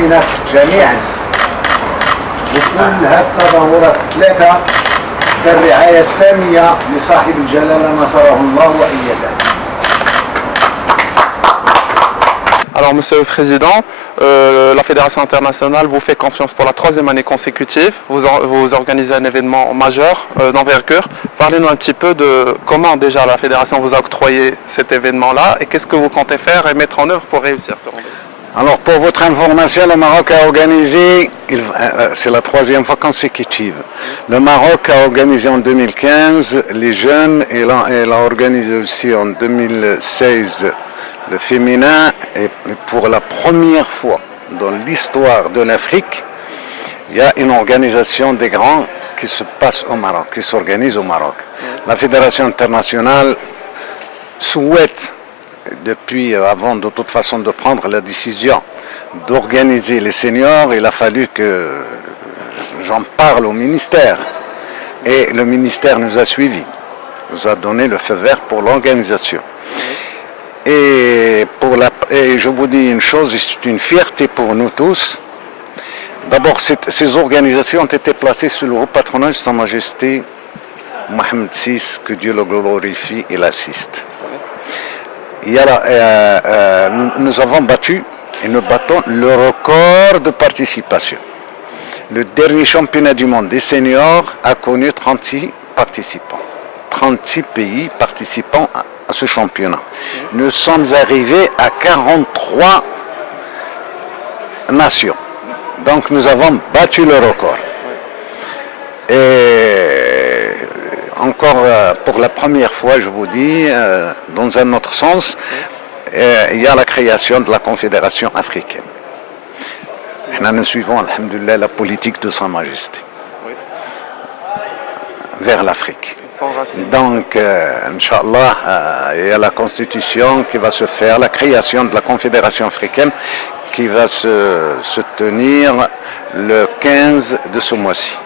المؤمنات جميعا وكل هالتظاهرات الثلاثة بالرعاية السامية لصاحب الجلالة نصره الله وأيده. Alors, Monsieur le Président, la Fédération internationale vous fait confiance pour la 3e année consécutive. Vous organisez un événement majeur d'envergure. Parlez-nous un petit peu de comment déjà la Fédération vous a octroyé cet événement-là et qu'est-ce que vous comptez faire et mettre en œuvre pour réussir ce rendez-vous. Alors, pour votre information, le Maroc a organisé, c'est la 3e fois consécutive. Le Maroc a organisé en 2015 les jeunes et il a organisé aussi en 2016 le féminin, et pour la première fois dans l'histoire de l'Afrique, il y a une organisation des grands qui se passe au Maroc, qui s'organise au Maroc. La Fédération internationale souhaite, depuis avant de toute façon de prendre la décision d'organiser les seniors, il a fallu que j'en parle au ministère. Et le ministère nous a suivis, nous a donné le feu vert pour l'organisation. Et je vous dis une chose, c'est une fierté pour nous tous. D'abord, ces organisations ont été placées sous le haut patronage de Sa Majesté Mohamed VI, que Dieu le glorifie et l'assiste. Nous avons battu et nous battons le record de participation. Le dernier championnat du monde des seniors a connu 36 participants. 36 pays participants à ce championnat. Nous sommes arrivés à 43 nations. Donc nous avons battu le record. Et encore pour la première fois, je vous dis, dans un autre sens, il y a la création de la Confédération africaine. Nous suivons, alhamdoulilah, la politique de Sa Majesté vers l'Afrique. Donc, Inch'Allah, il y a la constitution qui va se faire, la création de la Confédération africaine qui va se tenir le 15 de ce mois-ci.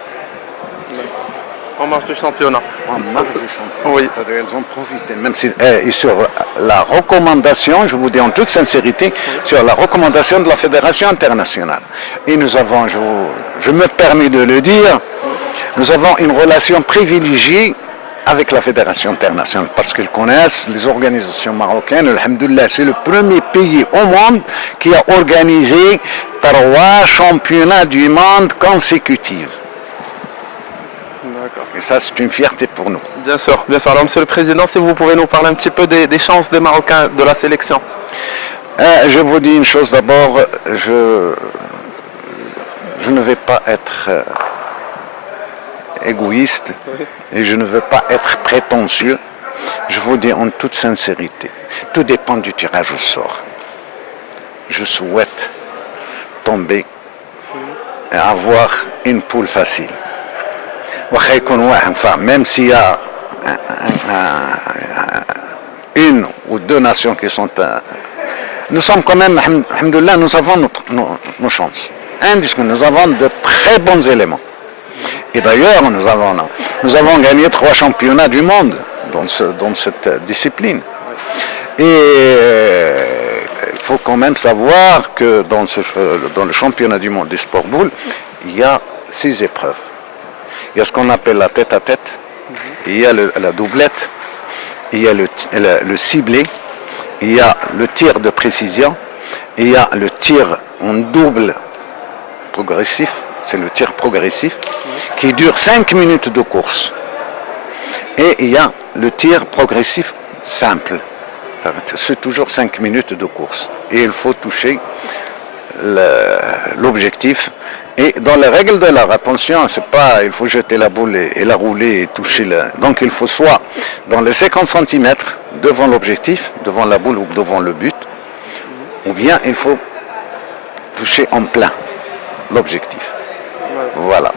En marge du championnat. En marge du championnat. Oui. C'est-à-dire elles ont profité, même si, et sur la recommandation, je vous dis en toute sincérité, sur la recommandation de la Fédération internationale. Et nous avons, je me permets de le dire, nous avons une relation privilégiée avec la Fédération internationale, parce qu'ils connaissent les organisations marocaines. Alhamdoulilah, c'est le premier pays au monde qui a organisé 3 championnats du monde consécutifs. D'accord. Et ça, c'est une fierté pour nous. Bien sûr, bien sûr. Alors, Monsieur le Président, si vous pouvez nous parler un petit peu des chances des Marocains de la sélection. Je vous dis une chose d'abord, je ne vais pas être égoïste et je ne veux pas être prétentieux. Je vous dis en toute sincérité, tout dépend du tirage au sort. Je souhaite tomber et avoir une poule facile. Enfin, même s'il y a une ou 2 nations qui sont... nous sommes quand même, alhamdoulilah, nous avons nos chances. Nous avons de très bons éléments. Et d'ailleurs, nous avons gagné 3 championnats du monde dans cette discipline. Et il faut quand même savoir que dans le championnat du monde du sport boule, il y a 6 épreuves. Il y a ce qu'on appelle la tête-à-tête, il y a la doublette, il y a le ciblé, il y a le tir de précision, il y a le tir en double progressif, c'est le tir progressif, qui dure 5 minutes de course. Et il y a le tir progressif simple, c'est toujours 5 minutes de course. Et il faut toucher l'objectif. Et dans les règles de l'art, attention, c'est pas, il faut jeter la boule et la rouler et toucher donc il faut soit dans les 50 cm devant l'objectif, devant la boule ou devant le but, ou bien il faut toucher en plein l'objectif. Voilà.